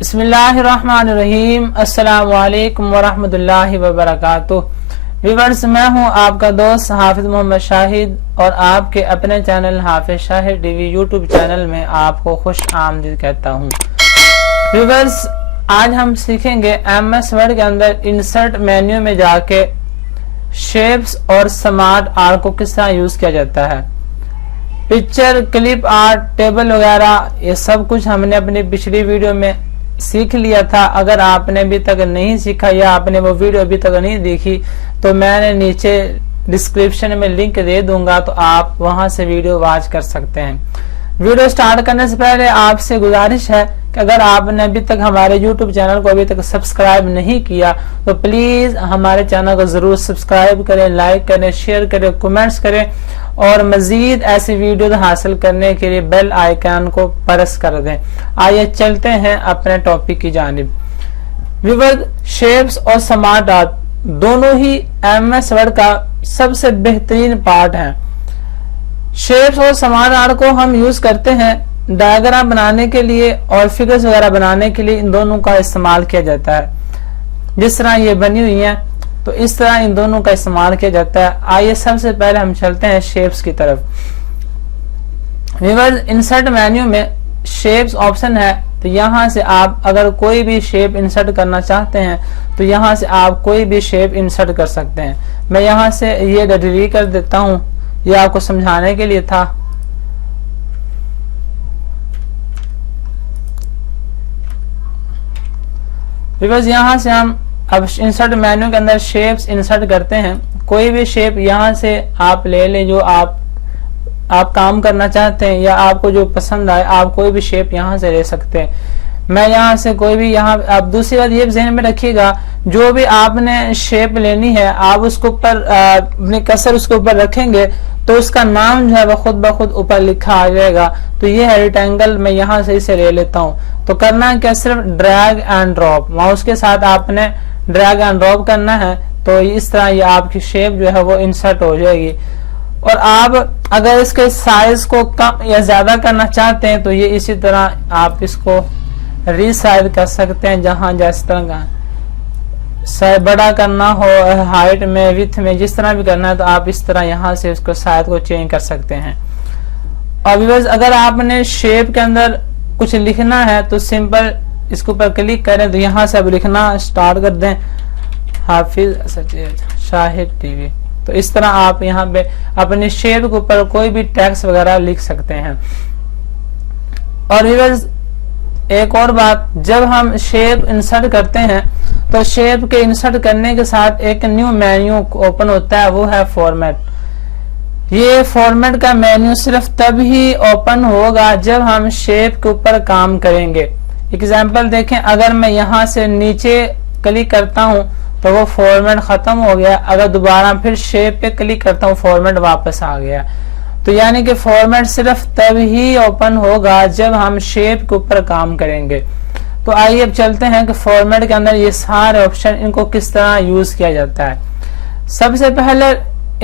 बिस्मिल्लाहिर्रहमानिर्रहीम। अस्सलामु अलैकुम वरहमतुल्लाहि वबरकातुह। व्यूअर्स, मैं हूं आपका दोस्त हाफिज मोहम्मद शाहिद और आपके अपने चैनल हाफिज शाहिद टीवी यूट्यूब चैनल में आपको खुश आमदीद कहता हूं। व्यूअर्स, आज हम सीखेंगे MS वर्ड के अंदर इंसर्ट मेन्यू में जाके शेप्स और स्मार्ट आर्ट को किस तरह यूज किया जाता है। पिक्चर, क्लिप आर्ट, टेबल वगैरह ये सब कुछ हमने अपनी पिछली वीडियो में सीख लिया था। अगर आपने अभी तक नहीं सीखा या आपने वो वीडियो अभी तक नहीं देखी तो मैंने नीचे डिस्क्रिप्शन में लिंक दे दूंगा, तो आप वहां से वीडियो वॉच कर सकते हैं। वीडियो स्टार्ट करने से पहले आपसे गुजारिश है कि अगर आपने अभी तक हमारे YouTube चैनल को अभी तक सब्सक्राइब नहीं किया तो प्लीज हमारे चैनल को जरूर सब्सक्राइब करें, लाइक करें, शेयर करें, कमेंट्स करें और मजीद ऐसी वीडियो हासिल करने के लिए बेल आइकन को प्रेस कर दें। आइए चलते हैं अपने टॉपिक की जानिब। व्यूअर्स, शेप्स और स्मार्ट आर्ट दोनों ही MS वर्ड का सबसे बेहतरीन पार्ट हैं। शेप्स और स्मार्ट आर्ट को हम यूज करते हैं डायग्राम बनाने के लिए और फिगर्स वगैरह बनाने के लिए। इन दोनों का इस्तेमाल किया जाता है। जिस तरह ये बनी हुई हैं तो इस तरह इन दोनों का इस्तेमाल किया जाता है। आइए सबसे पहले हम चलते हैं शेप्स की तरफ। व्यूअर्स, इंसर्ट मेन्यू में शेप्स ऑप्शन है, तो यहाँ से आप अगर कोई भी शेप इंसर्ट करना चाहते हैं तो यहाँ से आप कोई भी शेप इंसर्ट कर सकते हैं। मैं यहाँ से ये डिलीट कर देता हूँ, ये आपको समझाने के लिए था। व्यूअर्स, यहाँ से हम अब इंसर्ट मेन्यू के अंदर शेप्स इंसर्ट करते हैं। कोई भी शेप यहाँ से आप ले लें जो आप काम करना चाहते हैं या आपको जो पसंद आए, आप कोई भी शेप यहाँ से ले सकते हैं। मैं यहाँ से कोई भी यहाँ आप दूसरी बात ये ध्यान में रखिएगा, जो भी आपने शेप लेनी है आप उसके ऊपर अपने कर्सर उसके ऊपर रखेंगे तो उसका नाम जो है वह खुद ब खुद ऊपर लिखा आ जाएगा। तो ये है रेक्टेंगल, मैं यहाँ से इसे ले लेता हूँ। तो करना क्या, सिर्फ ड्रैग एंड ड्रॉप, माउस के साथ आपने ड्रैग एंड ड्रॉप करना है तो इस तरह ये आपकी शेप जो है वो इंसर्ट हो जाएगी। और आप अगर इसके साइज को कम या ज्यादा करना चाहते हैं तो ये इसी तरह आप इसको रीसाइज कर सकते हैं। जहां जिस तरह का साइज बड़ा करना हो, हाइट में, विड्थ में, जिस तरह भी करना है तो आप इस तरह यहाँ से इसको साइज को चेंज कर सकते हैं। और व्यूअर्स, अगर आपने शेप के अंदर कुछ लिखना है तो सिंपल इसके ऊपर क्लिक करें तो यहाँ से अब लिखना स्टार्ट कर दें, हाफिज शाहिद टीवी। तो इस तरह आप यहाँ पे अपने शेप के ऊपर कोई भी टेक्स्ट वगैरह लिख सकते हैं। और व्यूअर्स, एक और बात, जब हम शेप इंसर्ट करते हैं तो शेप के इंसर्ट करने के साथ एक न्यू मेन्यू ओपन होता है, वो है फॉर्मेट। ये फॉर्मेट का मेन्यू सिर्फ तभी ओपन होगा जब हम शेप के ऊपर काम करेंगे। एग्जाम्पल देखें, अगर मैं यहाँ से नीचे क्लिक करता हूँ तो वो फॉर्मेट खत्म हो गया। अगर दोबारा फिर शेप पे क्लिक करता हूँ फॉर्मेट वापस आ गया। तो यानी कि फॉर्मेट सिर्फ तभी ओपन होगा जब हम शेप के ऊपर काम करेंगे। तो आइए अब चलते हैं कि फॉर्मेट के अंदर ये सारे ऑप्शन इनको किस तरह यूज किया जाता है। सबसे पहले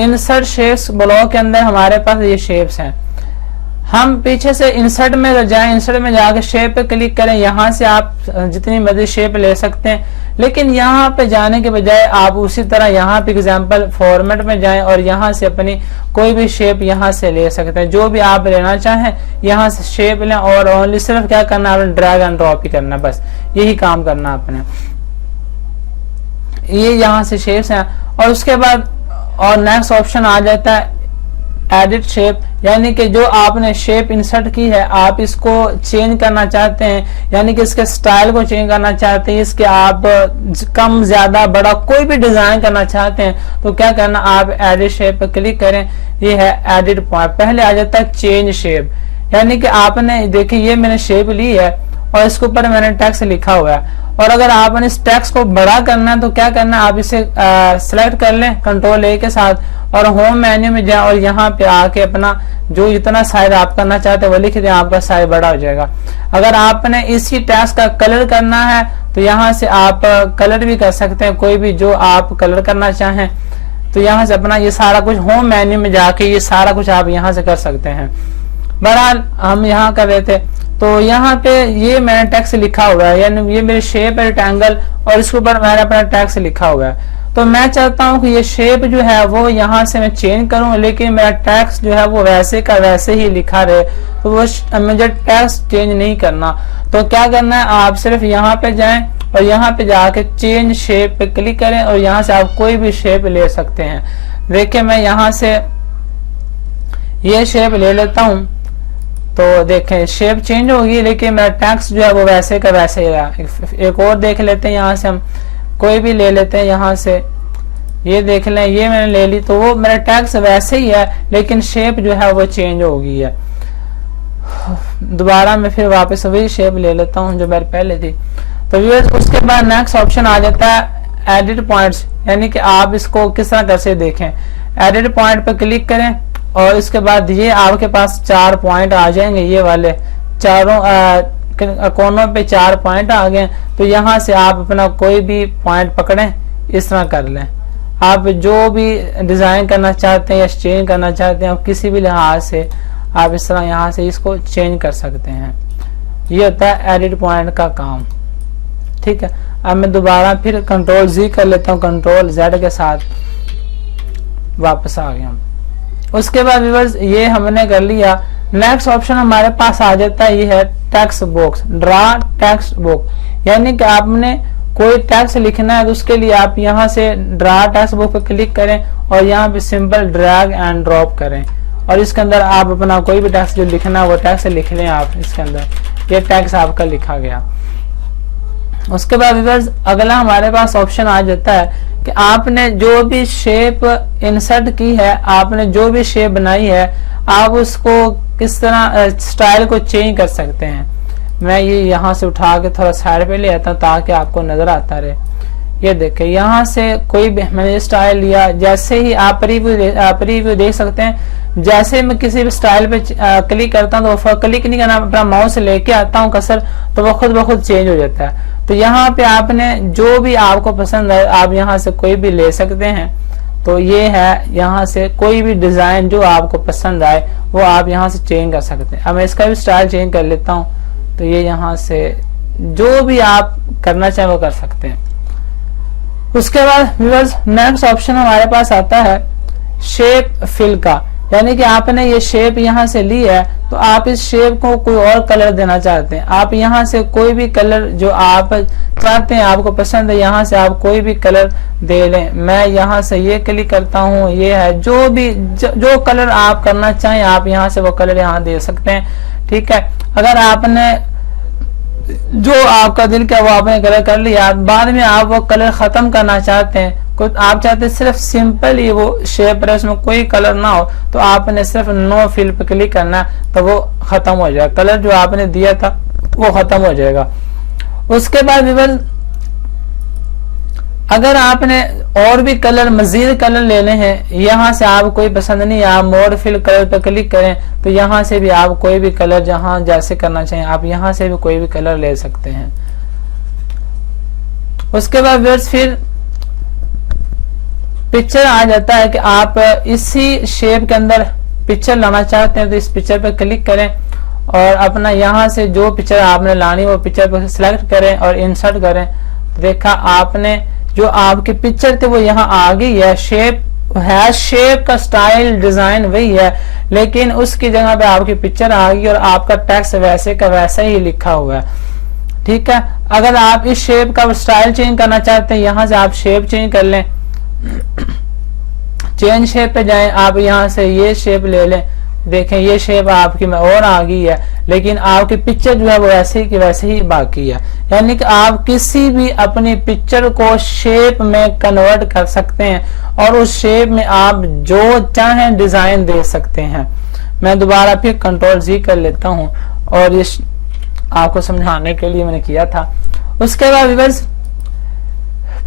इंसर्ट शेप्स ब्लॉक के अंदर हमारे पास ये शेप्स हैं। हम पीछे से इंसर्ट में जाएं, इंसर्ट में जाकर शेप पे क्लिक करें। यहाँ से आप जितनी मर्जी शेप ले सकते हैं, लेकिन यहाँ पे जाने के बजाय आप उसी तरह यहाँ पे एग्जाम्पल फॉर्मेट में जाएं और यहाँ से अपनी कोई भी शेप यहाँ से ले सकते हैं। जो भी आप लेना चाहें यहाँ से शेप लें और ओनली सिर्फ क्या करना है, आपने ड्रैग एंड ड्रॉप ही करना, बस यही काम करना आपने। ये यहाँ से शेप्स हैं। और उसके बाद और नेक्स्ट ऑप्शन आ जाता है एडिट शेप, यानी कि जो आपने शेप इंसर्ट की है आप इसको चेंज करना चाहते हैं, यानी कि इसके स्टाइल को चेंज करना चाहते हैं, इसके आप कम ज्यादा बड़ा कोई भी डिजाइन करना चाहते हैं तो क्या करना, आप एडिट शेप पर क्लिक करें। ये है एडिट पॉइंट। पहले आ जाता है चेंज शेप, यानी कि आपने देखिए ये मैंने शेप ली है और इसके ऊपर मैंने टेक्स्ट लिखा हुआ है। और अगर आपने इस टेक्स्ट को बड़ा करना है तो क्या करना, आप इसे सेलेक्ट कर लें Ctrl+A के साथ और होम मेन्यू में जाए और यहाँ पे आके अपना जो इतना साइज आप करना चाहते हैं वो लिख दें, आपका साइज बड़ा हो जाएगा। अगर आपने इसी टेक्स्ट का कलर करना है तो यहाँ से आप कलर भी कर सकते हैं, कोई भी जो आप कलर करना चाहें। तो यहाँ से अपना ये सारा कुछ होम मेन्यू में जाके ये सारा कुछ आप यहाँ से कर सकते हैं। बहरहाल हम यहाँ कर रहे थे तो यहाँ पे ये मैंने टेक्स्ट लिखा हुआ है, यानी ये मेरी शेप है रेक्टेंगल और इसके ऊपर मैंने अपना टेक्स्ट लिखा हुआ है। तो मैं चाहता हूँ कि ये शेप जो है वो यहाँ से मैं चेंज करूँ, लेकिन मेरा टेक्स्ट जो है वो वैसे का वैसे ही लिखा रहे, तो वो मुझे टेक्स्ट चेंज नहीं करना। तो क्या करना है, आप सिर्फ यहाँ पे जाएं और यहाँ पे जाके चेंज शेप पे क्लिक करें और यहाँ से आप कोई भी शेप ले सकते हैं। देखिए मैं यहाँ से ये शेप ले लेता हूँ, तो देखें शेप चेंज होगी लेकिन मेरा टेक्स्ट जो है वो वैसे का वैसे ही रहा। एक और देख लेते हैं, यहाँ से हम कोई भी ले लेते हैं, यहाँ से ये देख लें, ये मैंने ले ली, तो वो मेरा टेक्स्ट वैसे ही है लेकिन शेप जो है वो चेंज हो गई है। दोबारा मैं फिर वापस वही शेप ले लेता हूँ जो मेरे पहले थी। तो व्यूअर्स उसके बाद नेक्स्ट ऑप्शन आ जाता है एडिट पॉइंट्स, यानी कि आप इसको किस तरह कैसे देखें। एडिट पॉइंट पर क्लिक करें और इसके बाद ये आपके पास 4 पॉइंट आ जाएंगे, ये वाले चारों कोनों पे 4 पॉइंट आ गए। तो यहाँ से आप अपना कोई भी पॉइंट पकड़ें, इस तरह कर लें। आप जो भी डिजाइन करना चाहते हैं या चेंज करना चाहते हैं, आप किसी भी लिहाज से आप इस तरह यहाँ से इसको चेंज कर सकते हैं। ये होता है एडिट पॉइंट का काम, ठीक है। अब मैं दोबारा फिर कंट्रोल Z कर लेता हूँ, कंट्रोल Z के साथ वापस आ गया। उसके बाद व्यूअर्स ये हमने कर लिया। नेक्स्ट ऑप्शन हमारे पास आ जाता है, ये है text box, draw text box, यानी कि आपने कोई टेक्स्ट लिखना है तो उसके लिए आप यहाँ से ड्रा टेक्स्ट बॉक्स पर क्लिक करें और यहाँ पे सिंपल ड्रैग एंड ड्रॉप करें और इसके अंदर आप अपना कोई भी टेक्स्ट जो लिखना है वो टेक्स्ट लिख लें आप इसके अंदर। ये टेक्स्ट आपका लिखा गया। उसके बाद व्यूअर्स अगला हमारे पास ऑप्शन आ जाता है कि आपने जो भी शेप इंसर्ट की है, आपने जो भी शेप बनाई है, आप उसको किस तरह स्टाइल को चेंज कर सकते हैं। मैं ये यहाँ से उठा के थोड़ा साइड पे ले आता हूँ ताकि आपको नजर आता रहे। ये देखें यहाँ से कोई भी मैंने स्टाइल लिया, जैसे ही आप प्रीव्यू देख सकते हैं, जैसे मैं किसी भी स्टाइल पे क्लिक करता हूँ तो क्लिक नहीं करना, अपना माउस लेके आता हूँ कसर, तो वो खुद ब खुद चेंज हो जाता है। तो यहाँ पे आपने जो भी आपको पसंद है आप यहाँ से कोई भी ले सकते हैं। तो ये है, यहाँ से कोई भी डिजाइन जो आपको पसंद आए वो आप यहाँ से चेंज कर सकते हैं। अब मैं इसका भी स्टाइल चेंज कर लेता हूँ, तो ये यहाँ से जो भी आप करना चाहें वो कर सकते हैं। उसके बाद व्यूअर्स नेक्स्ट ऑप्शन हमारे पास आता है शेप फिल का, यानी कि आपने ये शेप यहाँ से ली है तो आप इस शेप को कोई और कलर देना चाहते हैं, आप यहाँ से कोई भी कलर जो आप चाहते हैं आपको पसंद है यहाँ से आप कोई भी कलर दे लें। मैं यहाँ से ये क्लिक करता हूँ, ये है जो कलर आप करना चाहें आप यहाँ से वो कलर यहाँ दे सकते हैं, ठीक है। अगर आपने जो आपका दिल का वो आपने कलर कर लिया, बाद में आप वो कलर खत्म करना चाहते हैं, आप चाहते सिर्फ सिंपल ही वो शेप है उसमें कोई कलर ना हो, तो आपने सिर्फ नो फिल पे क्लिक करना तो वो खत्म हो जाएगा, कलर जो आपने दिया था वो खत्म हो जाएगा। उसके बाद विवल अगर आपने और भी कलर मजीद कलर लेने हैं, यहाँ से आप कोई पसंद नहीं, आप मोड फिल कलर पे क्लिक करें तो यहाँ से भी आप कोई भी कलर जहां जैसे करना चाहिए आप यहाँ से भी कोई भी कलर ले सकते हैं। उसके बाद फिर पिक्चर आ जाता है कि आप इसी शेप के अंदर पिक्चर लाना चाहते हैं तो इस पिक्चर पर क्लिक करें और अपना यहाँ से जो पिक्चर आपने लानी वो पिक्चर पर सिलेक्ट करें और इंसर्ट करें। देखा आपने जो आपकी पिक्चर थी वो यहाँ आ गई है, शेप का स्टाइल डिजाइन वही है लेकिन उसकी जगह पे आपकी पिक्चर आ गई और आपका टेक्स्ट वैसे का वैसा ही लिखा हुआ है, ठीक है। अगर आप इस शेप का स्टाइल चेंज करना चाहते हैं यहाँ से आप शेप चेंज कर लें, चेंज शेप पे जाएं, आप यहाँ से ये शेप ले लें, देखें ये शेप आपकी में और आ गई है लेकिन आपकी पिक्चर जो है वो वैसे ही की वैसे ही बाकी है। यानी कि आप किसी भी अपनी पिक्चर को शेप में कन्वर्ट कर सकते हैं और उस शेप में आप जो चाहें डिजाइन दे सकते हैं। मैं दोबारा फिर कंट्रोल Z कर लेता हूं और ये आपको समझाने के लिए मैंने किया था। उसके बाद व्यूअर्स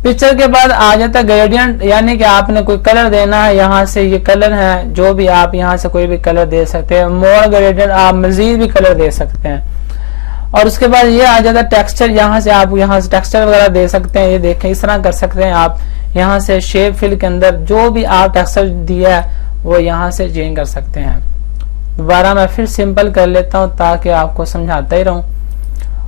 पिक्चर के बाद आ जाता है ग्रेडियंट, यानी कि आपने कोई कलर देना है, यहाँ से ये कलर है जो भी आप यहाँ से कोई भी कलर दे सकते हैं, मोर ग्रेडियंट आप मजीद भी कलर दे सकते हैं। और उसके बाद ये आ जाता है टेक्सचर, यहाँ से आप यहाँ से टेक्सचर वगैरह दे सकते हैं। ये देखें इस तरह कर सकते हैं आप, यहाँ से शेप फिल के अंदर जो भी आप टेक्सचर दिया है वो यहाँ से चेंज कर सकते हैं। दोबारा मैं फिर सिंपल कर लेता हूं ताकि आपको समझाता ही रहूं।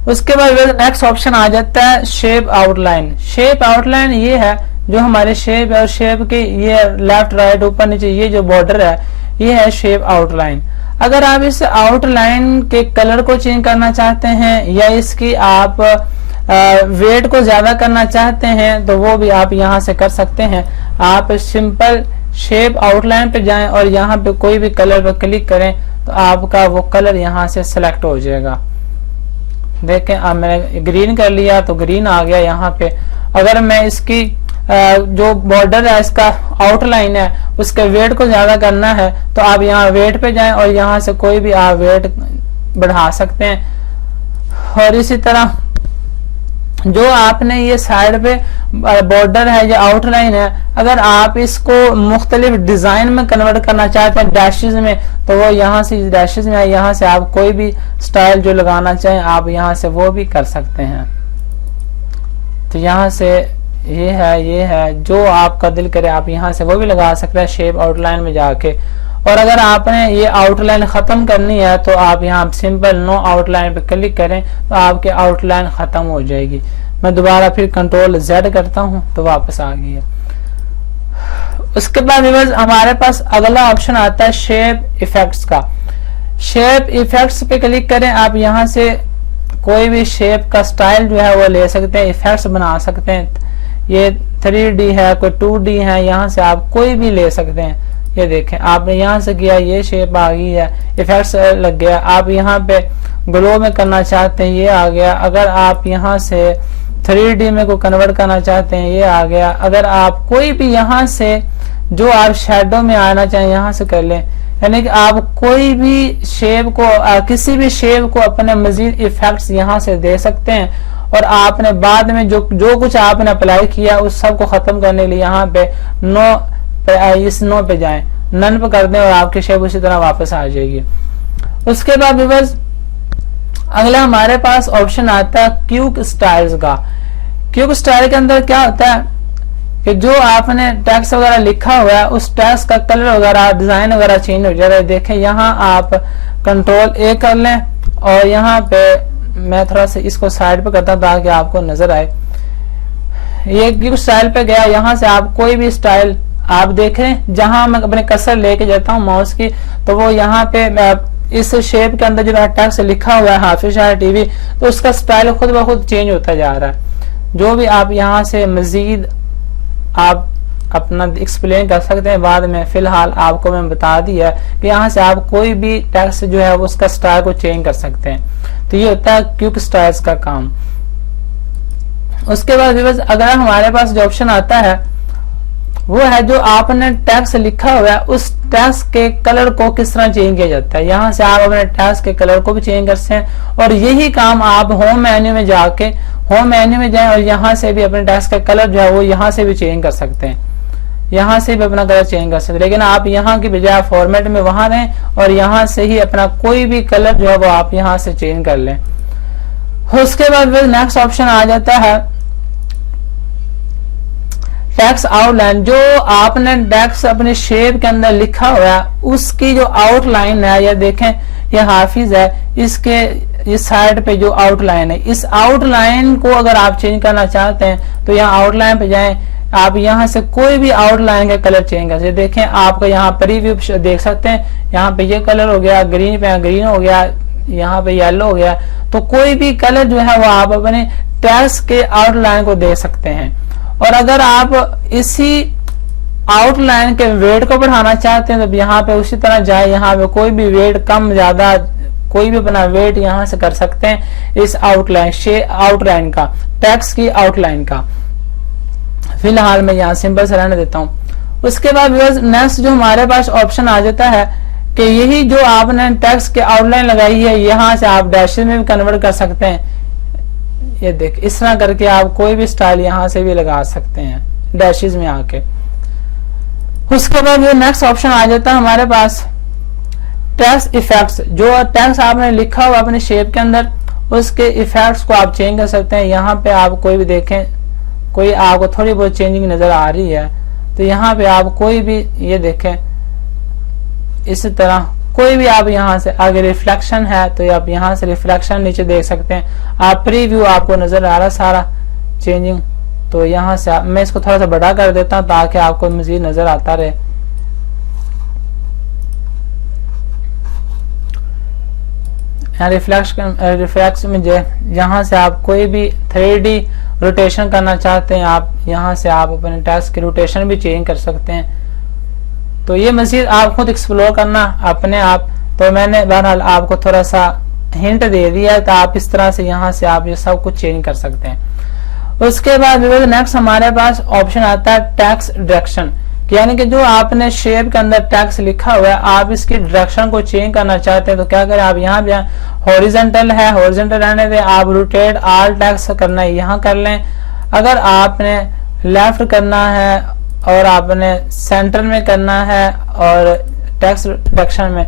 उसके बाद नेक्स्ट ऑप्शन आ जाता है शेप आउटलाइन। शेप आउटलाइन ये है जो हमारे शेप है और शेप के ये लेफ्ट राइट ऊपर नीचे ये जो बॉर्डर है ये है शेप आउटलाइन। अगर आप इस आउटलाइन के कलर को चेंज करना चाहते हैं या इसकी आप वेट को ज्यादा करना चाहते हैं तो वो भी आप यहाँ से कर सकते हैं। आप सिंपल शेप आउटलाइन पे जाएं और यहाँ पे कोई भी कलर पर क्लिक करें तो आपका वो कलर यहाँ से सिलेक्ट हो जाएगा। देखें अब मैंने ग्रीन कर लिया तो ग्रीन आ गया यहाँ पे। अगर मैं इसकी जो बॉर्डर है इसका आउटलाइन है उसके वेट को ज्यादा करना है तो आप यहाँ वेट पे जाएं और यहाँ से कोई भी आप वेट बढ़ा सकते हैं। और इसी तरह जो आपने ये साइड पे बॉर्डर है या आउटलाइन है अगर आप इसको मुख्तलिफ डिजाइन में कन्वर्ट करना चाहते हैं डैशेस में तो वो यहाँ से डैशेस में यहाँ से आप कोई भी स्टाइल जो लगाना चाहें आप यहाँ से वो भी कर सकते हैं। तो यहाँ से ये है जो आपका दिल करे आप यहाँ से वो भी लगा सकते हैं शेप आउटलाइन में जाके। और अगर आपने ये आउटलाइन खत्म करनी है तो आप यहाँ सिंपल नो आउटलाइन पे क्लिक करें तो आपके आउटलाइन खत्म हो जाएगी। मैं दोबारा फिर कंट्रोल Z करता हूँ तो वापस आ गई है। उसके बाद हमारे पास अगला ऑप्शन आता है शेप इफेक्ट्स का। शेप इफेक्ट्स पे क्लिक करें। आप यहाँ से कोई भी शेप का स्टाइल जो है वो ले सकते हैं, इफेक्ट्स बना सकते हैं। ये 3D है, कोई 2D है, यहाँ से आप कोई भी ले सकते हैं। ये देखें आपने यहाँ से किया ये शेप आ गई है, इफेक्ट्स लग गया। आप यहाँ पे ग्लो में करना चाहते हैं ये आ गया। अगर आप यहाँ से 3D में को कन्वर्ट करना चाहते हैं ये आ गया। अगर आप कोई भी यहाँ से जो आप शेडो में आना चाहें यहाँ से कर लें। यानी कि आप कोई भी शेप को किसी भी शेप को अपने मजीद इफेक्ट्स यहाँ से दे सकते हैं। और आपने बाद में जो कुछ आपने अप्लाई किया उस सब को खत्म करने के लिए यहाँ पे इस नो पे जाएं, नन पे कर दें और आपकी शेप उसी तरह वापस आ जाएगी। उसके बाद व्यूअर्स अगला हमारे पास ऑप्शन आता है क्यूक स्टाइल्स का। क्यूक स्टाइल के अंदर क्या होता है कि जो आपने टेक्स्ट वगैरह लिखा हुआ है उस टेक्स्ट का कलर वगैरह डिजाइन वगैरह चेंज हो जाता है। देखें यहाँ आप कंट्रोल A कर लें और यहाँ पे मैं थोड़ा सा इसको साइड पे करता हूं ताकि आपको नजर आए। ये क्यूक स्टाइल पे गया, यहाँ से आप कोई भी स्टाइल आप देख रहे हैं। जहां मैं अपने कर्सर लेके जाता हूँ माउस की तो वो यहाँ पे इस शेप के अंदर जो टेक्स्ट लिखा हुआ है हाफिज शाह टीवी तो उसका स्टाइल खुद ब खुद चेंज होता जा रहा है। जो भी आप यहाँ से मजीद आप अपना एक्सप्लेन कर सकते हैं बाद में। फिलहाल आपको मैं बता दिया कि यहाँ से आप कोई भी टेक्स्ट जो है उसका स्टाइल को चेंज कर सकते हैं। तो ये होता है क्यूक स्टाइल्स का काम। उसके बाद अगर हमारे पास जो ऑप्शन आता है वो है जो आपने टेक्स्ट लिखा हुआ है उस टेक्स्ट के कलर को किस तरह चेंज किया जाता है। यहाँ से आप अपने टेक्स्ट के कलर को भी चेंज कर सकते हैं। और यही काम आप होम मेन्यू में जाके होम मेन्यू में जाएं और यहाँ से भी अपने टेक्स्ट का कलर जो है वो यहाँ से भी चेंज कर सकते हैं। यहाँ से भी अपना कलर चेंज कर सकते हैं। लेकिन आप यहाँ की बजाय फॉर्मेट में वहां रहें और यहाँ से ही अपना कोई भी कलर जो है वो आप यहाँ से चेंज कर लें। उसके बाद नेक्स्ट ऑप्शन आ जाता है टेक्स्ट आउटलाइन। जो आपने टेक्स्ट अपने शेप के अंदर लिखा हुआ है उसकी जो आउटलाइन है, या देखें ये हाफिज है, इसके इस साइड पे जो आउटलाइन है इस आउटलाइन को अगर आप चेंज करना चाहते हैं तो यहाँ आउटलाइन पे जाएं। आप यहाँ से कोई भी आउटलाइन का कलर चेंज कर सकते। देखें आपको यहाँ प्रीव्यू देख सकते हैं, यहाँ पे ये कलर हो गया, ग्रीन पे ग्रीन हो गया, यहाँ पे येलो हो गया। तो कोई भी कलर जो है वो आप अपने टेक्स्ट के आउटलाइन को दे सकते हैं। और अगर आप इसी आउटलाइन के वेट को बढ़ाना चाहते हैं तो यहाँ पे उसी तरह जाए, यहाँ पे कोई भी वेट कम ज्यादा कोई भी अपना वेट यहाँ से कर सकते हैं इस आउटलाइन का, टेक्स्ट की आउटलाइन का। फिलहाल मैं यहाँ सिंपल से रहने देता हूँ। उसके बाद नेक्स्ट जो हमारे पास ऑप्शन आ जाता है कि यही जो आपने टेक्स्ट के आउटलाइन लगाई है यहाँ से आप डैशेस में भी कन्वर्ट कर सकते हैं। ये देख इस तरह करके आप कोई भी स्टाइल यहाँ से भी लगा सकते हैं डैशेस में आके। उसके बाद ये नेक्स्ट ऑप्शन आ जाता है हमारे पास टेक्स्ट इफेक्ट्स। जो टेक्स्ट आपने लिखा हुआ अपने शेप के अंदर उसके इफेक्ट्स को आप चेंज कर सकते हैं। यहाँ पे आप कोई भी देखें, कोई आपको थोड़ी बहुत चेंजिंग नजर आ रही है तो यहाँ पे आप कोई भी ये देखें इस तरह कोई भी आप यहाँ से, अगर रिफ्लेक्शन है तो आप यहाँ से रिफ्लेक्शन नीचे देख सकते हैं। आप प्रीव्यू आपको नजर आ रहा सारा चेंजिंग। तो यहाँ से मैं इसको थोड़ा सा बड़ा कर देता हूँ ताकि आपको मजीद नजर आता रहे। रिफ्लेक्स में जो यहाँ से आप कोई भी 3D रोटेशन करना चाहते हैं, आप यहाँ से आप अपने टेक्स्ट की रोटेशन भी चेंज कर सकते हैं। तो ये मजीद आप खुद एक्सप्लोर करना अपने आप। तो मैंने बहरहाल आपको थोड़ा सा हिंट दे दिया है, तो आप इस तरह से यहाँ से आप ये सब कुछ चेंज कर सकते हैं। उसके बाद नेक्स्ट हमारे पास ऑप्शन आता है टेक्स्ट डायरेक्शन, यानी कि जो आपने शेप के अंदर टेक्स्ट लिखा हुआ है, आप इसकी डायरेक्शन को चेंज करना चाहते हैं तो क्या करें, आप यहाँ भी हॉरिजॉन्टल है, हॉरिजॉन्टल रहने दें, आप रोटेट ऑल टेक्स्ट करना है यहाँ कर लें। अगर आपने लेफ्ट करना है और आपने सेंटर में करना है और टेक्स्ट डायरेक्शन में,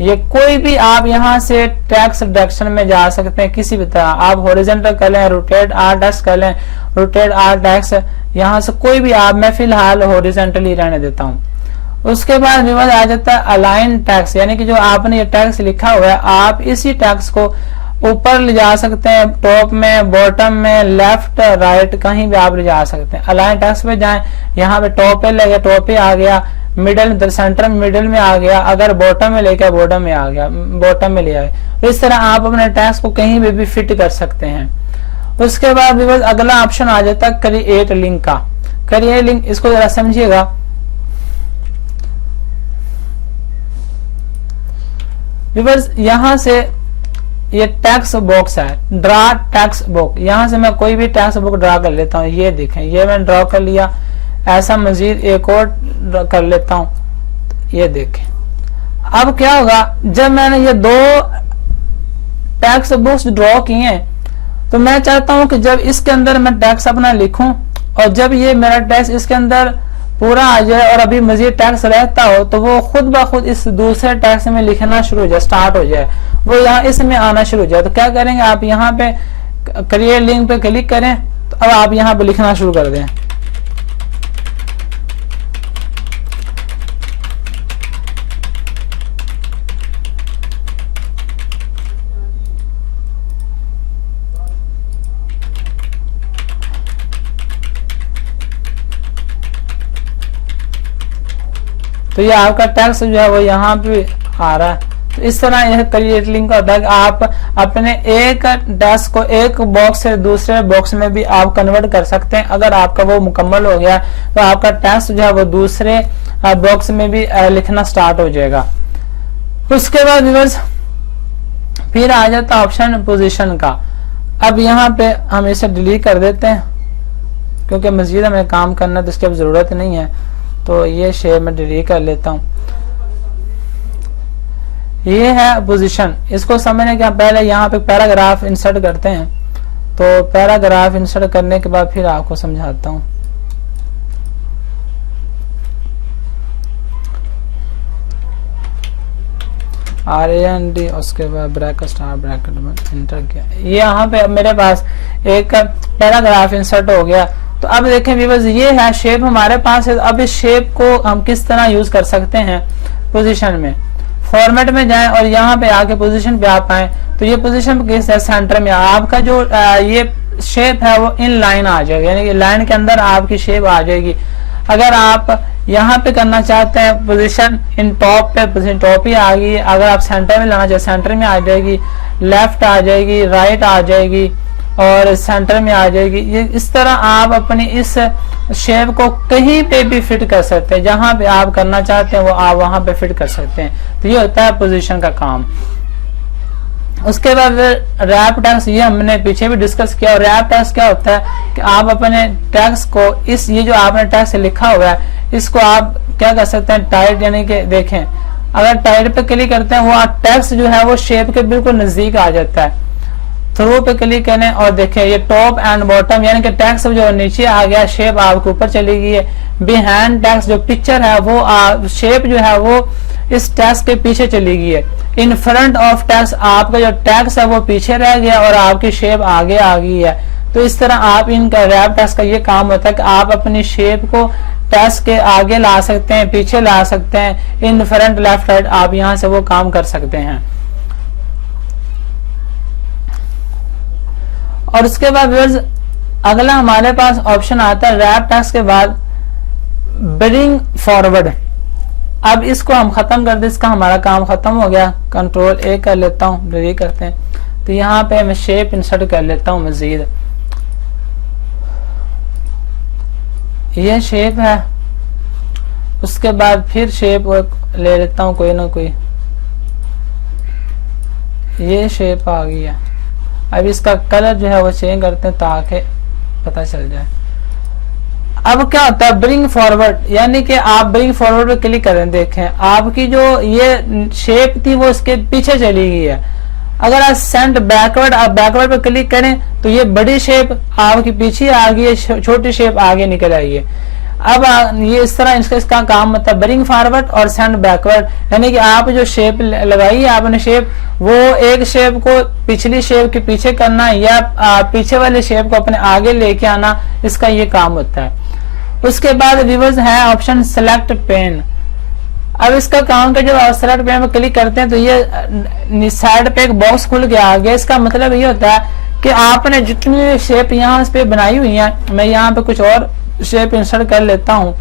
ये कोई भी आप यहाँ से टेक्स्ट डायरेक्शन में जा सकते हैं किसी भी तरह। आप हॉरिजॉन्टल कर लें, रोटेट ऑल टेक्स्ट कर लें, रोटेट ऑल टेक्स्ट, यहाँ से कोई भी आप, मैं फिलहाल हॉरिजॉन्टली रहने देता हूँ। उसके बाद विवाद आ जाता है अलाइन टेक्स्ट, यानी कि जो आपने ये टेक्स्ट लिखा हुआ है, आप इसी टेक्स्ट को ऊपर ले जा सकते हैं, टॉप में, बॉटम में, लेफ्ट राइट, कहीं भी आप ले जा सकते हैं। अलाइन टेक्स्ट पे जाएं, यहाँ पे टॉप पे ले गया, टॉप पे आ गया, मिडल सेंटर में मिडल में आ गया, अगर बॉटम में लेके बॉटम में आ गया, बॉटम में ले आए। तो इस तरह आप अपने टेक्स्ट को कहीं भी फिट कर सकते हैं। उसके बाद विवाद अगला ऑप्शन आ जाता है क्रिएट लिंक का। क्रिएट लिंक, इसको जरा समझिएगा। विवर्स यहाँ से ये टेक्स्ट बॉक्स है, ड्रा टेक्स्ट बॉक्स, यहाँ से मैं कोई भी टेक्स्ट बुक ड्रा कर लेता हूँ। ये देखें, ये मैंने ड्रा कर लिया, ऐसा मजीद एक और कर लेता हूँ। ये देखें, अब क्या होगा, जब मैंने ये दो टेक्स्ट बॉक्स ड्रॉ किए हैं, तो मैं चाहता हूं कि जब इसके अंदर मैं टेक्स्ट अपना लिखूं और जब ये मेरा टेक्स्ट इसके अंदर पूरा आ जाए और अभी मजीद टेक्स्ट रहता हो, तो वो खुद ब खुद इस दूसरे टेक्स्ट में लिखना शुरू हो जाए, स्टार्ट हो जाए, वो यहाँ इसमें आना शुरू हो जाए। तो क्या करेंगे, आप यहाँ पे क्रिएट लिंक पे क्लिक करें, तो अब आप यहाँ पे लिखना शुरू कर दें। तो ये आपका टेक्स्ट जो है वो यहाँ पे आ रहा है। तो इस तरह यह क्रिएट लिंक होता है कि आप अपने एक टेक्स्ट को एक बॉक्स से दूसरे बॉक्स में भी आप कन्वर्ट कर सकते हैं। अगर आपका वो मुकम्मल हो गया तो आपका टेक्स्ट जो है वो दूसरे बॉक्स में भी लिखना स्टार्ट हो जाएगा। उसके बाद व्यूअर्स फिर आ जाता ऑप्शन पोजीशन का। अब यहाँ पे हम इसे डिलीट कर देते हैं क्योंकि मजीद हमें काम करना तो इसकी अब जरूरत नहीं है। तो ये शेप में डिलीट कर लेता हूँ। ये है पोजीशन। इसको समझने के पहले यहाँ पे पैराग्राफ इंसर्ट करते हैं। तो पैराग्राफ इंसर्ट करने के बाद फिर आपको समझाता हूँ। RAND उसके बाद ब्रैकेट स्टार ब्रैकेट में इंटर किया। ये यहाँ पे मेरे पास एक पैराग्राफ इंसर्ट हो गया। तो अब देखें व्यूअर्स, ये है शेप हमारे पास है। अब इस शेप को हम किस तरह यूज कर सकते हैं पोजीशन में। फॉर्मेट में जाएं और यहाँ पे आके पोजीशन पे आप आए तो ये पोजीशन किस है, सेंटर में आपका जो ये शेप है वो इन लाइन आ जाएगी, यानी कि लाइन के अंदर आपकी शेप आ जाएगी। अगर आप यहाँ पे करना चाहते हैं पोजीशन इन टॉप पे, पोजीशन टॉप ही आ गई। अगर आप सेंटर में लाना चाहते सेंटर में आ जाएगी, लेफ्ट आ जाएगी, राइट आ जाएगी और सेंटर में आ जाएगी। ये इस तरह आप अपनी इस शेप को कहीं पे भी फिट कर सकते हैं। जहां पे आप करना चाहते हैं वो आप वहां पे फिट कर सकते हैं। तो ये होता है पोजीशन का काम। उसके बाद रैप टेक्स्ट, ये हमने पीछे भी डिस्कस किया। रैप टेक्स्ट क्या होता है कि आप अपने टेक्स्ट को इस ये जो आपने टेक्स्ट लिखा हुआ है इसको आप क्या कर सकते हैं, टाइट, यानी कि देखें अगर टाइट पे क्लिक करते हैं वो टेक्स्ट जो है वो शेप के बिल्कुल नजदीक आ जाता है। थ्रू पे क्लिक करें और देखें ये टॉप एंड बॉटम, यानी कि टेक्स्ट जो नीचे आ गया, शेप आपके ऊपर चली गई है। बिहाइंड टेक्स्ट जो पिक्चर है वो शेप जो है वो इस टेक्स्ट के पीछे चली गई है। इन फ्रंट ऑफ टेक्स्ट आपका जो टेक्स्ट है वो पीछे रह गया और आपकी शेप आगे आ गई है। तो इस तरह आप इनका रैप टेक्स्ट का ये काम होता है कि आप अपनी शेप को टेक्स्ट के आगे ला सकते हैं, पीछे ला सकते हैं, इन फ्रंट लेफ्ट राइट आप यहां से वो काम कर सकते हैं। और उसके बाद व्यूअर्स अगला हमारे पास ऑप्शन आता है रैप टेक्स्ट के बाद ब्रिंग फॉरवर्ड। अब इसको हम खत्म कर दे, इसका हमारा काम खत्म हो गया। कंट्रोल ए कर लेता हूं, डिलीट करते हैं। तो यहाँ पे मैं शेप इंसर्ट कर लेता हूं मजीद। ये शेप है, उसके बाद फिर शेप ले लेता हूं कोई ना कोई। ये शेप आ गई है। अब इसका कलर जो है वो चेंज करते हैं ताकि पता चल जाए। अब क्या होता है ब्रिंग फॉरवर्ड, यानी कि आप ब्रिंग फॉरवर्ड पे क्लिक करें, देखें आपकी जो ये शेप थी वो इसके पीछे चली गई है। अगर आप सेंड बैकवर्ड, आप बैकवर्ड पे क्लिक करें तो ये बड़ी शेप आपकी पीछे आ गई है, छोटी शेप आगे निकल आई है। अब ये इस तरह इसका काम मतलब ब्रिंग फॉरवर्ड और सेंड बैकवर्ड, यानी कि आप जो शेप लगाई है आपने शेप, वो एक शेप को पिछली शेप के पीछे करना या पीछे वाले शेप को अपने आगे लेके आना, इसका ये काम होता है। उसके बाद व्यूअर्स है ऑप्शन सेलेक्ट पेन। अब इसका काम का जब आप सेलेक्ट पेन में क्लिक करते हैं तो ये साइड पे एक बॉक्स खुल के आ गया। इसका मतलब ये होता है कि आपने जितनी शेप यहाँ पे बनाई हुई है, मैं यहाँ पे कुछ और शेप इंसर्ट कर लेता हूं।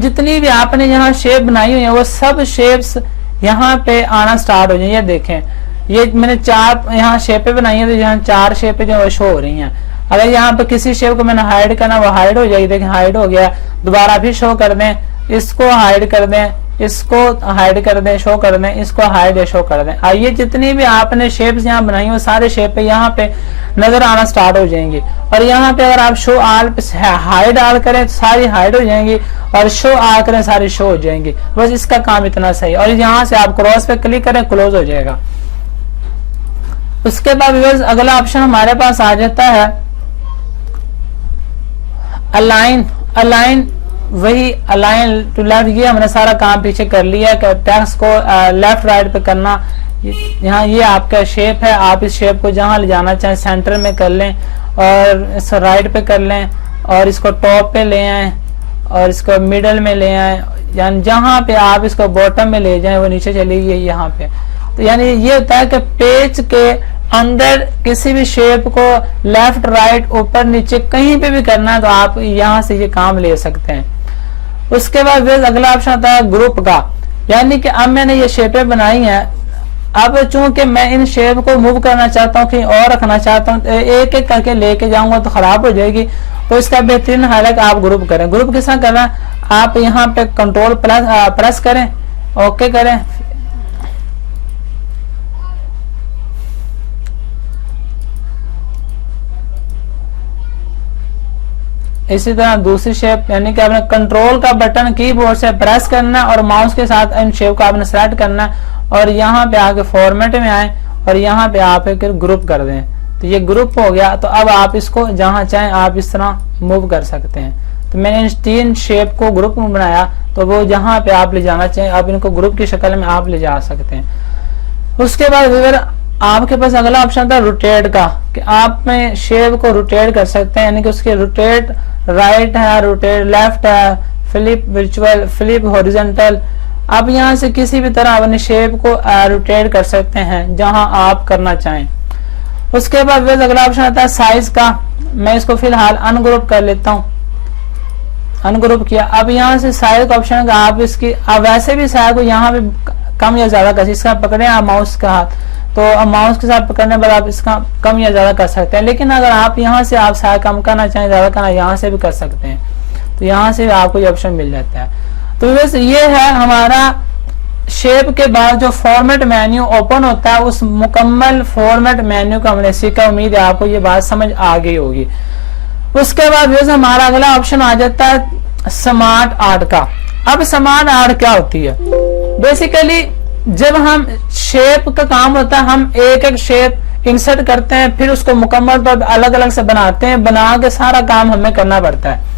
जितनी भी आपने यहाँ शेप बनाई हुई है वो सब शेप्स यहाँ पे आना स्टार्ट हो जाए। ये देखें, ये मैंने 4 यहाँ शेपें बनाई है, तो यहाँ 4 शेपें जो शो हो रही हैं। अगर यहाँ पे किसी शेप को मैंने हाइड करना, वो हाइड हो जाएगी। देखें हाइड हो गया। दोबारा फिर शो कर दें, इसको हाइड कर दें, इसको हाइड कर दें, शो कर दें, इसको हाइड या शो कर दें। आइए जितनी भी आपने शेप्स यहाँ बनाई वो सारे शेप यहाँ पे नजर आना स्टार्ट हो जाएंगी। और यहाँ पे अगर आप शो आल पे हाइड आल करें तो सारी हाइड हो जाएंगी, और शो आल करें सारी शो हो जाएंगी। बस इसका काम इतना सही। और यहाँ से आप क्रॉस पे क्लिक करें, क्लोज हो जाएगा। उसके बाद व्यूअर्स अगला ऑप्शन हमारे पास आ जाता है अलाइन। अलाइन वही अलाइन टू लेफ्ट, ये हमने सारा काम पीछे कर लिया कि टेक्स्ट को लेफ्ट राइट पे करना। यहाँ ये आपका शेप है, आप इस शेप को जहां ले जाना चाहें सेंटर में कर लें, और इसको राइट पे कर लें, और इसको टॉप पे ले आए, और इसको मिडल में ले आए, यानी जहां पे आप इसको बॉटम में ले जाएं वो नीचे चली गई यहाँ पे। तो यानी ये होता है कि पेज के अंदर किसी भी शेप को लेफ्ट राइट ऊपर नीचे कहीं पे भी करना है तो आप यहाँ से ये काम ले सकते हैं। उसके बाद अगला ऑप्शन आता है ग्रुप का, यानी कि अब मैंने ये शेपें बनाई हैं, अब चूंकि मैं इन शेप को मूव करना चाहता हूँ, कहीं और रखना चाहता हूँ, एक एक करके लेके जाऊंगा तो खराब हो जाएगी। तो इसका बेहतरीन हल है कि आप ग्रुप करें। ग्रुप किस तरह करना, आप यहाँ पे कंट्रोल प्रेस करें, ओके करें, इसी तरह दूसरी शेप, यानी कि आपने कंट्रोल का बटन कीबोर्ड से प्रेस करना और माउस के साथ इन शेप को आपने सेलेक्ट करना, और यहाँ पे आके फॉर्मेट में आए और यहाँ पे आप एक ग्रुप कर दें। तो ये ग्रुप हो गया। तो अब आप इसको जहां चाहें आप इस तरह मूव कर सकते हैं। तो मैंने इन 3 शेप को ग्रुप में बनाया, तो वो जहां पे आप ले जाना चाहें आप इनको ग्रुप की शक्ल में आप ले जा सकते हैं। उसके बाद अगर आपके पास अगला ऑप्शन था रोटेट का, कि आप में शेप को रोटेट कर सकते हैं, यानी कि उसके रोटेट राइट है, रोटेट लेफ्ट है, फ्लिप वर्चुअल, फ्लिप हॉरिजॉन्टल। आप यहाँ से किसी भी तरह अपने शेप को रोटेट कर सकते हैं जहां आप करना चाहें। उसके बाद अगला ऑप्शन आता है साइज का। मैं इसको फिलहाल अनग्रुप कर लेता हूँ, अनग्रुप किया। अब यहाँ से साइज का ऑप्शन है, आप इसकी वैसे भी साइज को यहाँ पे कम या ज्यादा कर, इसका पकड़े आप माउस का हाथ, तो अब माउस के साथ पकड़ने पर आप इसका कम या ज्यादा कर सकते हैं। लेकिन अगर आप यहाँ से आप साइज कम करना चाहें, ज्यादा करना, यहाँ से भी कर सकते हैं। तो यहाँ से भी आपको ये ऑप्शन मिल जाता है। तो बस ये है हमारा शेप के बाद जो फॉर्मेट मेन्यू ओपन होता है, उस मुकम्मल फॉर्मेट मेन्यू का हमने सीखा। उम्मीद है आपको ये बात समझ आ गई होगी। उसके बाद हमारा अगला ऑप्शन आ जाता है स्मार्ट आर्ट का। अब स्मार्ट आर्ट क्या होती है? बेसिकली जब हम शेप का काम होता है, हम एक एक शेप इंसर्ट करते हैं, फिर उसको मुकम्मल तौर पर अलग अलग से बनाते हैं, बना के सारा काम हमें करना पड़ता है।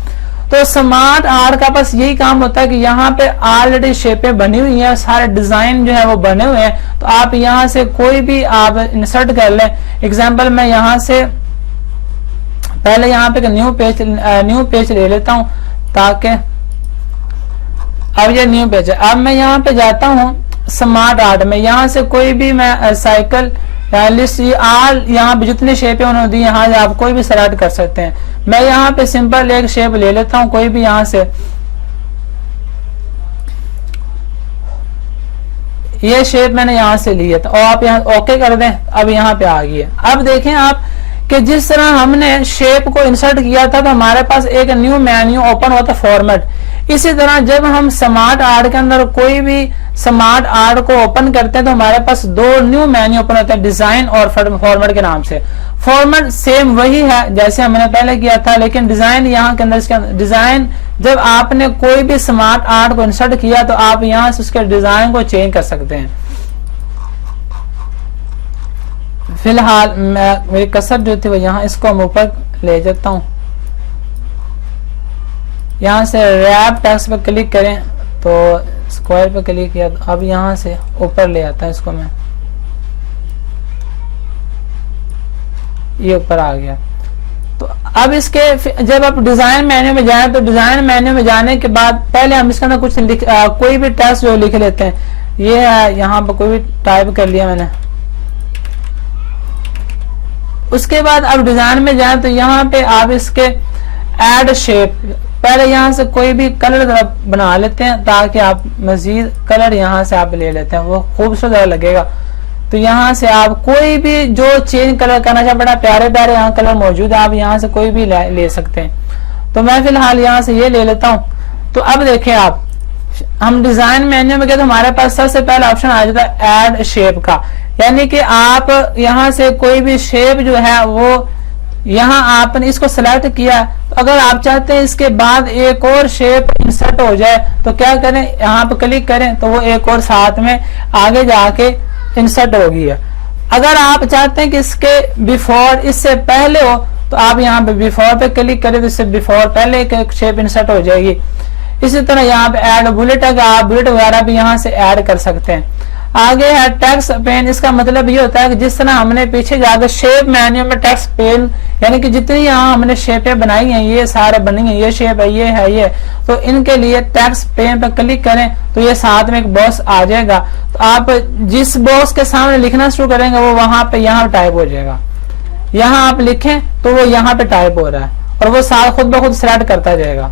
तो स्मार्ट आर्ट का बस यही काम होता है कि यहाँ पे ऑलरेडी शेपें बनी हुई हैं, सारे डिजाइन जो है वो बने हुए हैं, तो आप यहाँ से कोई भी आप इंसर्ट कर लें। एग्जाम्पल मैं यहाँ से पहले यहाँ पे न्यू पेज ले लेता हूँ, ताकि अब ये न्यू पेज है। अब मैं यहाँ पे जाता हूँ स्मार्ट आर्ट में, यहाँ से कोई भी मैं साइकिल लिस्ट यहाँ पे जितने शेप है उन्होंने दी, यहाँ से आप कोई भी सेलेक्ट कर सकते हैं। मैं यहाँ पे सिंपल एक शेप ले लेता हूँ कोई भी, यहाँ से ये शेप मैंने यहाँ से लिया था, और आप यहाँ ओके कर दें। अब यहाँ पे आ गई है। अब देखें आप कि जिस तरह हमने शेप को इंसर्ट किया था तो हमारे पास एक न्यू मेन्यू ओपन होता है फॉर्मेट। इसी तरह जब हम स्मार्ट आर्ट के अंदर कोई भी स्मार्ट आर्ट को ओपन करते हैं तो हमारे पास दो न्यू मेन्यू ओपन होते हैं, डिजाइन और फॉर्मेट के नाम से। फॉर्मेट सेम वही है जैसे हमने पहले किया था, लेकिन डिजाइन यहाँ के अंदर, इसके डिजाइन जब आपने कोई भी स्मार्ट आर्ट को इंसर्ट किया तो आप यहाँ से उसके डिजाइन को चेंज कर सकते हैं। फिलहाल मेरी कसर जो थी वो यहाँ, इसको हम ऊपर ले जाता हूँ। यहाँ से रैप टेक्स्ट पर क्लिक करें तो स्क्वायर पर क्लिक किया तो अब यहाँ से ऊपर ले आता है इसको मैं, ये ऊपर आ गया। तो अब इसके जब आप डिजाइन मेन्यू में जाएं तो डिजाइन मेन्यू में जाने के बाद पहले हम इसके अंदर कुछ कोई भी टेक्स्ट जो लिख लेते हैं। ये है, यहाँ पर कोई भी टाइप कर लिया मैंने। उसके बाद अब डिजाइन में जाएं तो यहाँ पे आप इसके ऐड शेप, पहले यहाँ से कोई भी कलर बना लेते हैं ताकि आप मजीद कलर यहाँ से आप ले लेते हैं, वो खूबसूरत लगेगा। तो यहाँ से आप कोई भी जो चेंज कलर करना चाहे, बड़ा प्यारे प्यारे यहाँ कलर मौजूद है, आप यहाँ से कोई भी ले सकते हैं। तो मैं फिलहाल यहाँ से ये ले लेता हूँ। तो अब देखें आप, हम डिजाइन मेन्यू में गए तो हमारे पास सबसे पहला ऑप्शन आ जाता है ऐड शेप का, यानी कि आप यहाँ से कोई भी शेप जो है वो यहाँ आपने इसको सिलेक्ट किया। तो अगर आप चाहते हैं इसके बाद एक और शेप इंसर्ट हो जाए तो क्या करें, यहाँ पे क्लिक करें तो वो एक और साथ में आगे जाके इंसर्ट होगी है। अगर आप चाहते हैं कि इसके बिफोर, इससे पहले हो, तो आप यहाँ पे बिफोर पे क्लिक करें तो इससे बिफोर पहले एक शेप इंसर्ट हो जाएगी। इसी तरह यहाँ पे ऐड बुलेट है, आप बुलेट वगैरह भी यहाँ से ऐड कर सकते हैं। आगे है टेक्स्ट पेन। इसका मतलब ये होता है कि जिस तरह हमने पीछे जाकर शेप मेन्यू में टेक्स्ट पेन, यानी कि जितनी यहाँ हमने शेपें बनाई हैं, ये सारे बनी हैं, ये शेप है, ये है, ये, तो इनके लिए टेक्स्ट पेन पर क्लिक करें तो ये साथ में एक बॉक्स आ जाएगा। तो आप जिस बॉक्स के सामने लिखना शुरू करेंगे वो वहां पे यहाँ टाइप हो जाएगा। यहाँ आप लिखें तो वो यहाँ पे टाइप हो रहा है और वो सारा खुद ब खुद सिलेक्ट करता जाएगा।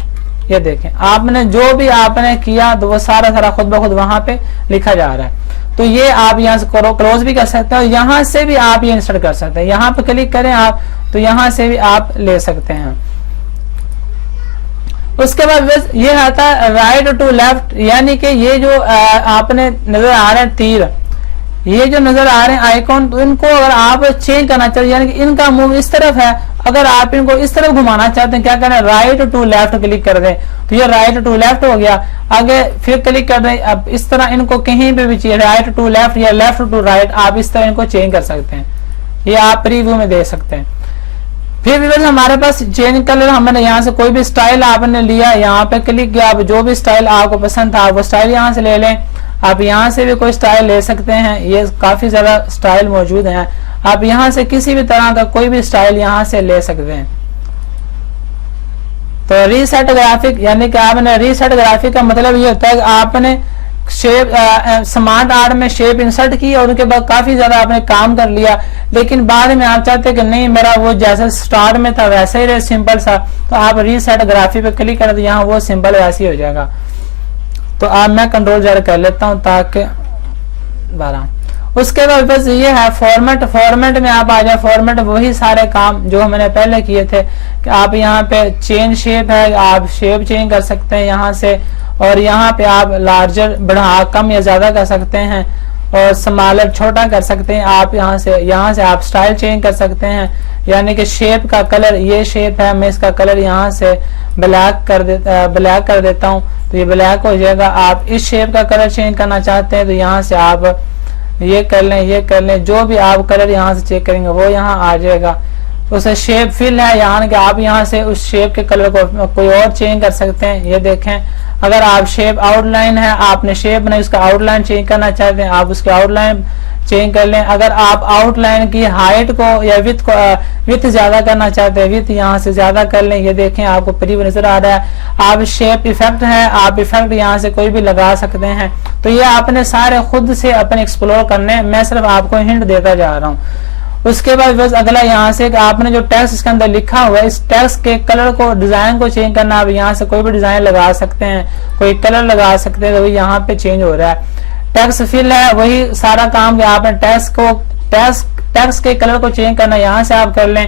ये देखें, आपने जो भी आपने किया तो वो सारा खुद ब खुद वहां पे लिखा जा रहा है। तो ये आप यहाँ से क्लोज भी कर सकते हैं और यहाँ से भी आप ये इंसर्ट कर सकते हैं। यहाँ पे क्लिक करें आप तो यहाँ से भी आप ले सकते हैं। उसके बाद ये आता है राइट टू लेफ्ट, यानी कि ये जो आपने नजर आ रहे हैं तीर, ये जो नजर आ रहे हैं आइकॉन, तो इनको अगर आप चेंज करना चाहते हैं, यानी कि इनका मूव इस तरफ है, अगर आप इनको इस तरफ घुमाना चाहते हैं क्या करें, राइट टू लेफ्ट क्लिक कर दें तो ये राइट टू लेफ्ट हो गया। आगे फिर क्लिक कर दें, अब इस तरह इनको कहीं पे भी चाहिए, राइट टू लेफ्ट या लेफ्ट टू राइट, आप इस तरह इनको चेंज कर सकते हैं। ये आप प्रीव्यू में दे सकते हैं। फिर भी हमारे पास चेंज कलर, हमने यहाँ से कोई भी स्टाइल आपने लिया, यहाँ पे क्लिक किया, आप जो भी स्टाइल आपको पसंद था वो स्टाइल यहाँ से ले लें। आप यहाँ से भी कोई स्टाइल ले सकते हैं, ये काफी ज्यादा स्टाइल मौजूद हैं। आप यहाँ से किसी भी तरह का कोई भी स्टाइल यहाँ से ले सकते हैं। तो रीसेट ग्राफिक, यानी कि आपने रीसेट ग्राफिक का मतलब ये होता है कि आपने शेप स्मार्ट आर्ट में शेप इंसर्ट की और उनके बाद काफी ज्यादा आपने काम कर लिया, लेकिन बाद में आप चाहते हैं कि नहीं मेरा वो जैसा स्टार्ट में था वैसा ही रहे, सिंपल सा, तो आप रीसेट ग्राफिक पे क्लिक करें तो यहाँ वो सिंपल वैसे ही हो जाएगा। तो आप मैं कंट्रोल ज़रा कर लेता हूँ ताकि 12। उसके बाद बस ये है फॉर्मेट। फॉर्मेट में आप आ जाए, फॉर्मेट वही सारे काम जो हमने पहले किए थे कि आप यहाँ पे चेंज शेप है, आप शेप चेंज कर सकते हैं यहाँ से, और यहाँ पे आप लार्जर बढ़ा कम या ज्यादा कर सकते हैं और स्मॉलर छोटा कर सकते हैं। आप यहाँ से आप स्टाइल चेंज कर सकते हैं, यानी कि शेप का कलर, ये शेप है, मैं इसका कलर यहाँ से ब्लैक कर देता हूँ तो ये ब्लैक हो जाएगा। आप इस शेप का कलर चेंज करना चाहते हैं तो यहाँ से आप ये कर लें, जो भी आप कलर यहाँ से चेक करेंगे वो यहाँ आ जाएगा। उसे शेप फिल है, यानी कि आप यहाँ से उस शेप के कलर को कोई और चेंज कर सकते हैं। ये देखें, अगर आप शेप आउटलाइन है, आपने शेप बनाई, उसका आउटलाइन चेंज करना चाहते हैं, आप उसके आउटलाइन चेंज कर लें। अगर आप आउटलाइन की हाइट को या विथ ज्यादा करना चाहते हैं, विथ यहाँ से ज्यादा कर लें। ये देखें आपको प्रीव्यू नजर आ रहा है। आप शेप इफेक्ट है, आप इफेक्ट यहाँ से कोई भी लगा सकते हैं। तो ये आपने सारे खुद से अपने एक्सप्लोर करने, मैं सिर्फ आपको हिंट देता जा रहा हूँ। उसके बाद बस अगला यहाँ से आपने जो टेक्स्ट इसके अंदर लिखा हुआ है, इस टेक्स्ट के कलर को, डिजाइन को चेंज करना। आप यहाँ से कोई भी डिजाइन लगा सकते हैं, कोई कलर लगा सकते हैं, तो यहाँ पे चेंज हो रहा है। टेक्स्ट फिल है, वही सारा काम कि आपने टेक्स्ट के कलर को चेंज करना, यहाँ से आप कर लें।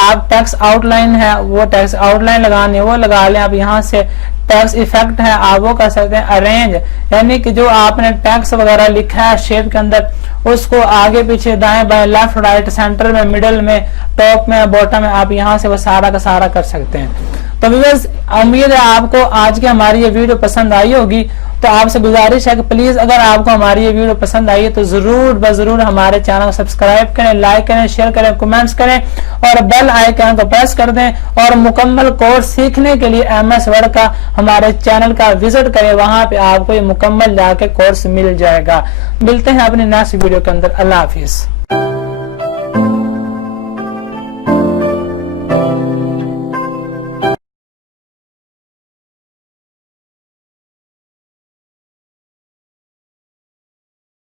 आप टेक्स्ट आउटलाइन है, वो टेक्स्ट आउटलाइन लगानी है वो लगा लें। आप यहाँ से टेक्स्ट इफेक्ट है, आप वो कर सकते हैं। अरेंज, यानी कि जो आपने टेक्स्ट वगैरह लिखा है शेप के अंदर, उसको आगे पीछे, दाएं बाएं, लेफ्ट राइट, सेंटर में, मिडल में, टॉप में, बॉटम में, आप यहाँ से वो सारा का सारा कर सकते हैं। तो व्यूअर्स, उम्मीद है आपको आज की हमारी ये वीडियो पसंद आई होगी। तो आपसे गुजारिश है कि प्लीज अगर आपको हमारी ये वीडियो पसंद आई है तो जरूर हमारे चैनल को सब्सक्राइब करें, लाइक करें, शेयर करें, कमेंट्स करें और बेल आइकन को प्रेस कर दें। और मुकम्मल कोर्स सीखने के लिए MS वर्ड का हमारे चैनल का विजिट करें, वहां पे आपको ये मुकम्मल जाके कोर्स मिल जाएगा। मिलते हैं अपनी नेक्स्ट वीडियो के अंदर। अल्लाह हाफिज।